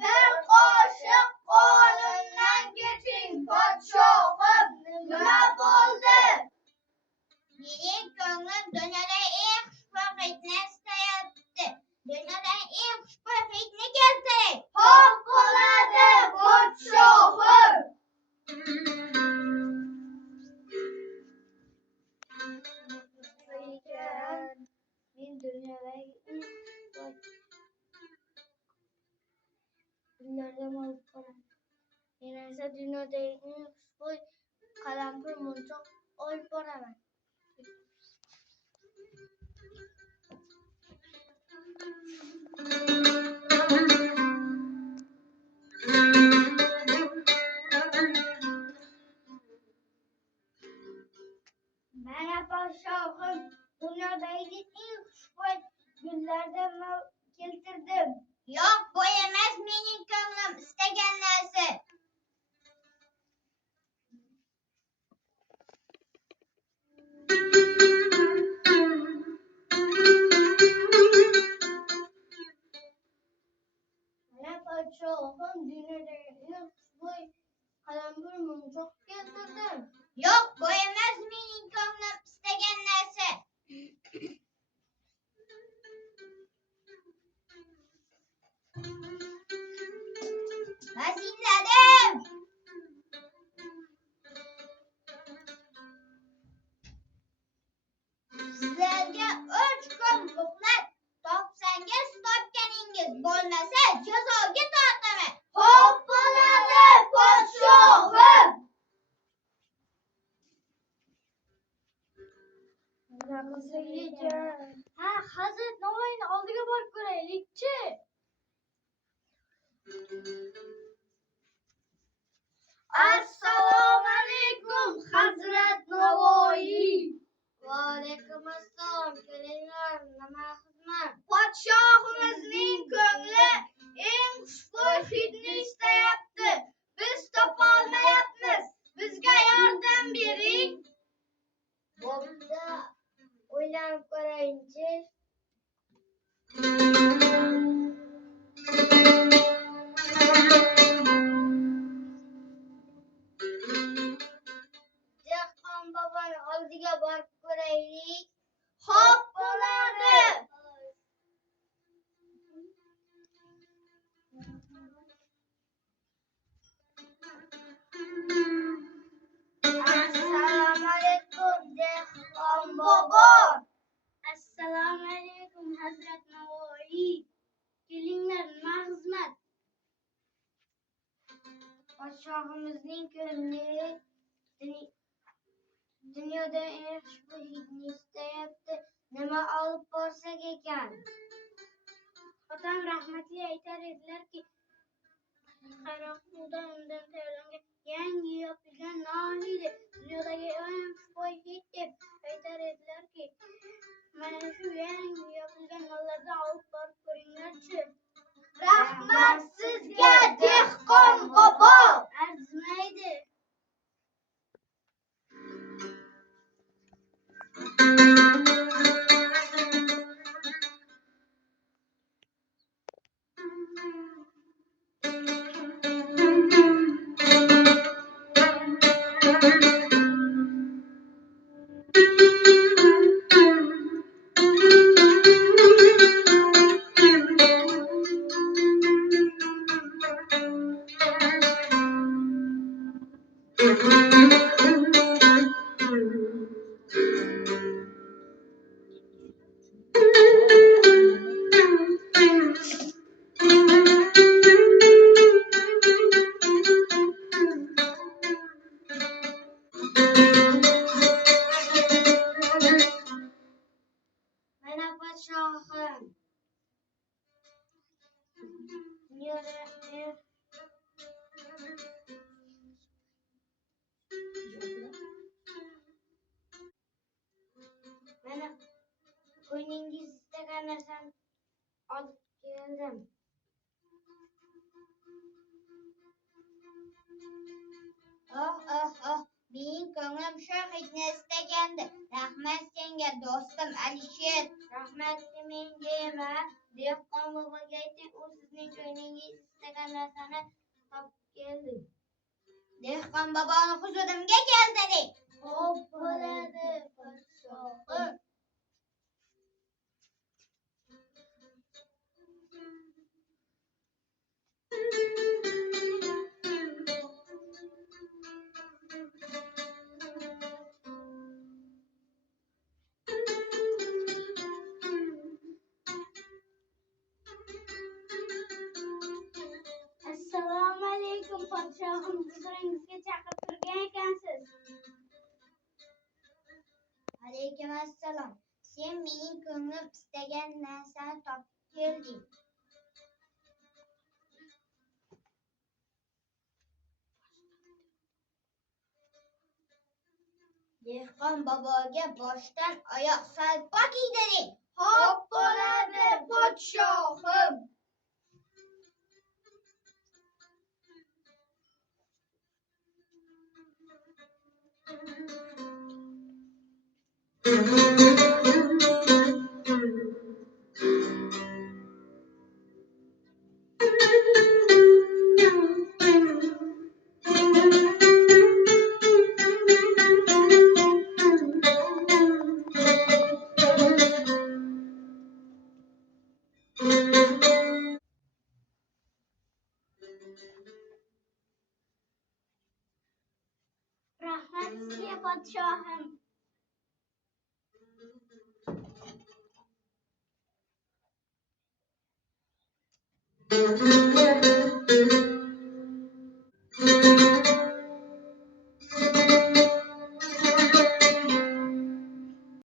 Bir qoshiq qo'limdan keching, podshohim, nima bo'ldi? Mening ko'nglim dunyodagi eng xushbo'y hidni istayapti. Dunyodagi eng xushbo'y hidni keltiring. Xo'p bo'ladi, podshohim. Men dunyodagi eng xushbo'y gullardan olib boraman. Men esa dunyodagi eng xushbo'y qalampir munchoq olib boraman. Mana podshohim, dunyodagi eng xushbo'y gullardan keltirdim. Yo'q, bu emas mening ko'nglim istagan narsa. Mana podshohim, dunyodagi eng xushbo'y qalampir munchoq keltirdim. Yo'q, bu emas mening ko'nglim istagan narsa. Vazilladim. Sizlarga 3 kun muhlat topsangiz topganingiz, bo'lmasa jazoga tortaman. Xo'p bo'ladi, podshohim. Ha, Hazrat Navoiyni oldiga borib ko'raylik-chi. Assalomu alaykum, Hazrat Navoiy. Va alaykum assalom. Kelinglar, nima xizmat? Podshohimizning ko'ngli eng xushbo'y hidni istayapti. Biz topa olmayapmiz. Bizga yordam bering. Bo'pti, o'ylanib ko'rayinchi. Dehqon boboni oldiga borib ko'raylik. Xo'p bo'ladi. Assalomu alaykum, dehqon bobo. Assalomu alaykum, Hazrat Navoiy. Kelinglar, nima xizmat? Podshohimizning ko'ngli dunyoda eng xushbo'y hidni istayapti. Nima olib borsak ekan? Otam rahmatli aytar edilarki, qaroqxo'rda undan tayyorlangan yangi yopilgan non hidi dunyodagi eng xushbo'y hid deb aytar edilarki, mana shu yangi yopilgan nonlardan olib borib ko'ringlarchi. Rahmat sizga, dehqon bobo. Arzimaydi. Oh, oh, oh. Mening ko'nglim shu hidni istagandi. Rahmat senga, do'stim Alisher. Rahmatni menga emas, dehqon boboga ayting, u sizning ko'nglingiz istagan narsani topib keldi. Dehqon boboni huzurimga keltiring. Xo'p bo'ladi, podshohim. Assalomu alaykum podshohim, huzuringizga chaqirib turgan ekansiz. Alaykum assalom. Sen mening ko'nglim istagan narsani topib kelding. Dehqon boboga boshdan oyoq salpo kiydiring. Xo'p bo'ladi, podshohim. Rahmat sizga podshohim.